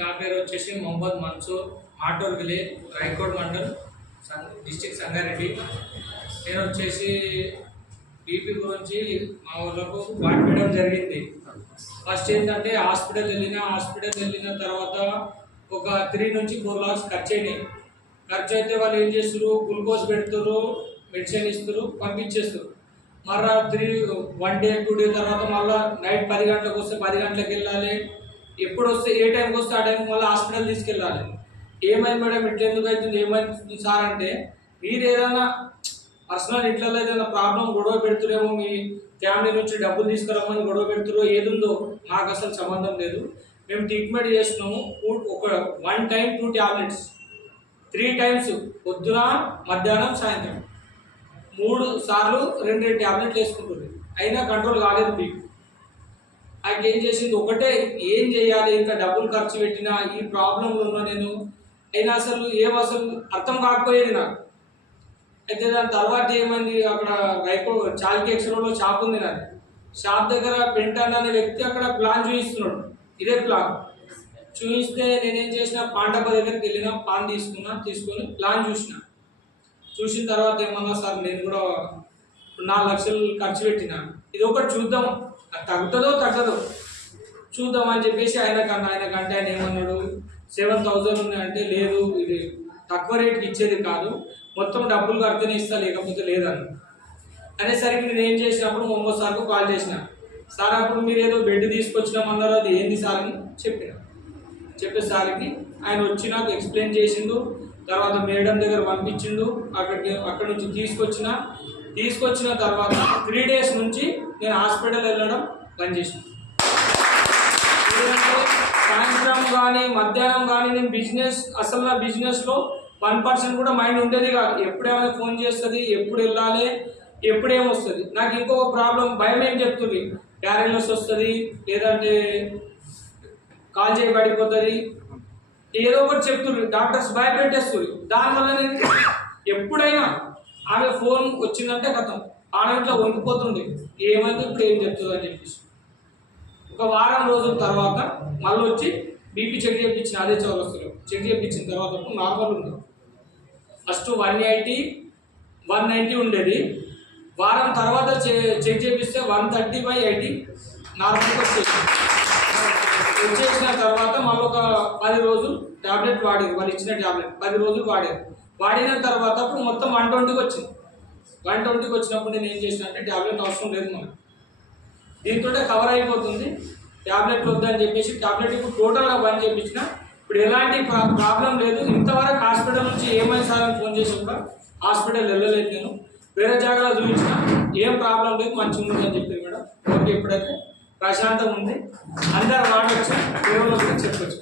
నా పేరు వచ్చేసి మొహమ్మద్ మన్సూర్, మాటూర్ విలేజ్, రాయకోట్ మండల్, డిస్ట్రిక్ట్ సంగారెడ్డి. నేను వచ్చేసి బీపీ గురించి మా ఊళ్ళకు వాడిపోయడం జరిగింది. ఫస్ట్ ఏంటంటే హాస్పిటల్ వెళ్ళిన తర్వాత ఒక 3 నుంచి 4 lakhs ఖర్చు అయినాయి. ఖర్చు అయితే వాళ్ళు ఏం చేస్తారు, గ్లూకోజ్ పెడుతున్నారు, మెడిసిన్ ఇస్తారు, పంపించేస్తారు. మళ్ళీ 1 day 2 day తర్వాత మళ్ళీ నైట్ 10 గంటలకు వస్తే 10 గంటలకు వెళ్ళాలి. ఎప్పుడు వస్తే ఏ టైంకి వస్తే ఆ టైంకి మళ్ళీ హాస్పిటల్ తీసుకెళ్ళాలి. ఏమైంది మేడం ఇట్లా ఎందుకు అవుతుంది, ఏమైంది సార్ అంటే, మీరు ఏదైనా పర్సనల్ ఇంట్లో ఏదైనా ప్రాబ్లం గొడవ పెడుతురేమో, మీ ఫ్యామిలీ నుంచి డబ్బులు తీసుకురమ్మని గొడవ పెడుతురో ఏదుందో మాకు అసలు సంబంధం లేదు. మేము ట్రీట్మెంట్ చేస్తున్నాము. ఒక 1 time 2 tablets, 3 times పొద్దున, మధ్యాహ్నం, సాయంత్రం 3 సార్లు 2 టాబ్లెట్లు వేసుకుంటుంది. అయినా కంట్రోల్ కాలేదు మీకు. ఆయన ఏం చేసింది, ఒకటే ఏం చేయాలి, ఇంకా డబ్బులు ఖర్చు పెట్టినా ఈ ప్రాబ్లంలో ఉన్నా నేను, అయినా అసలు అర్థం కాకపోయేది నాకు. అయితే దాని తర్వాత ఏమైంది, అక్కడ చాల్కి ఎక్స్రోలో షాప్ ఉంది నాది. షాప్ దగ్గర పెంటన్ అనే వ్యక్తి అక్కడ ప్లాన్ చూపిస్తున్నాడు. ఇదే ప్లాన్ చూపిస్తే నేనేం చేసిన, పాండప దగ్గరికి వెళ్ళిన, పాన్ తీసుకొని ప్లాన్ చూసిన తర్వాత ఏమన్నా, సార్ నేను కూడా 4 లక్షలు ఖర్చు పెట్టిన, ఇది ఒకటి చూద్దాం, అది తగ్గదో చూద్దాం అని చెప్పేసి ఆయనకంటే ఆయన ఏమన్నాడు, 7,000 ఉన్నాయంటే, లేదు ఇది తక్కువ రేట్కి ఇచ్చేది కాదు, మొత్తం డబ్బులు కడితేనే ఇస్తా, లేకపోతే లేదన్న. అనేసరికి నేను ఏం చేసినప్పుడు మొహమ్మద్ సార్కు కాల్ చేసిన, సార్ అప్పుడు మీరు ఏదో బెడ్ తీసుకొచ్చినామన్నారు, అది ఏంది సార్ అని చెప్పేసరికి ఆయన వచ్చి నాకు ఎక్స్ప్లెయిన్ చేసిండు. తర్వాత మేడం దగ్గర పంపించిండు, అక్కడ నుంచి తీసుకొచ్చిన తర్వాత 3 days నుంచి నేను హాస్పిటల్ వెళ్ళడం బంద్ చేసిన. సాయంత్రం కానీ మధ్యాహ్నం కానీ నేను అసలు నా బిజినెస్లో 1% కూడా మైండ్ ఉండేది కాదు. ఎప్పుడేమైనా ఫోన్ చేస్తుంది, ఎప్పుడు వెళ్ళాలి, ఎప్పుడేమొస్తుంది. నాకు ఇంకొక ప్రాబ్లం, భయం ఏం చెప్తుంది, ప్యారలైసిస్ వస్తుంది, లేదంటే కాల్ చేయబడిపోతుంది, ఏదో ఒకటి చెప్తుంది, డాక్టర్స్ భయపెట్టేస్తుంది. దానివల్ల నేను ఎప్పుడైనా ఆమె ఫోన్ వచ్చిందంటే కథం ఆమె ఇంట్లో వణికిపోతుంది, ఏమైంది ఇప్పుడు ఏం చెప్తుంది అని చెప్పేసి. ఒక వారం రోజుల తర్వాత మళ్ళీ వచ్చి బీపీ చెక్ చేయించిన, అదే చౌరస్తులో చెక్ చేయించిన తర్వాత నార్మల్ ఉంది. ఫస్ట్ 180 190 ఉండేది. వారం తర్వాత చెక్ చేపిస్తే 130/80 నార్మల్గా వచ్చేసిన తర్వాత మళ్ళీ ఒక 10 రోజులు ట్యాబ్లెట్ వాడారు, వాళ్ళు ఇచ్చిన ట్యాబ్లెట్ 10 రోజులు వాడిన తర్వాత అప్పుడు మొత్తం 120కి వచ్చింది. 120కి వచ్చినప్పుడు నేను ఏం చేసిన అంటే, ట్యాబ్లెట్ అవసరం లేదు మనకు, దీంతో కవర్ అయిపోతుంది, ట్యాబ్లెట్లు వద్దని చెప్పేసి ట్యాబ్లెట్ ఇప్పుడు టోటల్గా బంద్ చేయించిన. ఇప్పుడు ఎలాంటి ప్రాబ్లం లేదు. ఇంతవరకు హాస్పిటల్ నుంచి ఏమైనా సార్ అని ఫోన్ చేసి కూడా హాస్పిటల్ వెళ్ళలేదు. నేను వేరే జాగాలో చూపించిన, ఏం ప్రాబ్లం లేదు, మంచిగా ఉంది అని చెప్పి మేడం. ఓకే, ఇప్పుడైతే ప్రశాంతం ఉంది, అందరు వాడవచ్చు, కేవలం చెప్పచ్చు.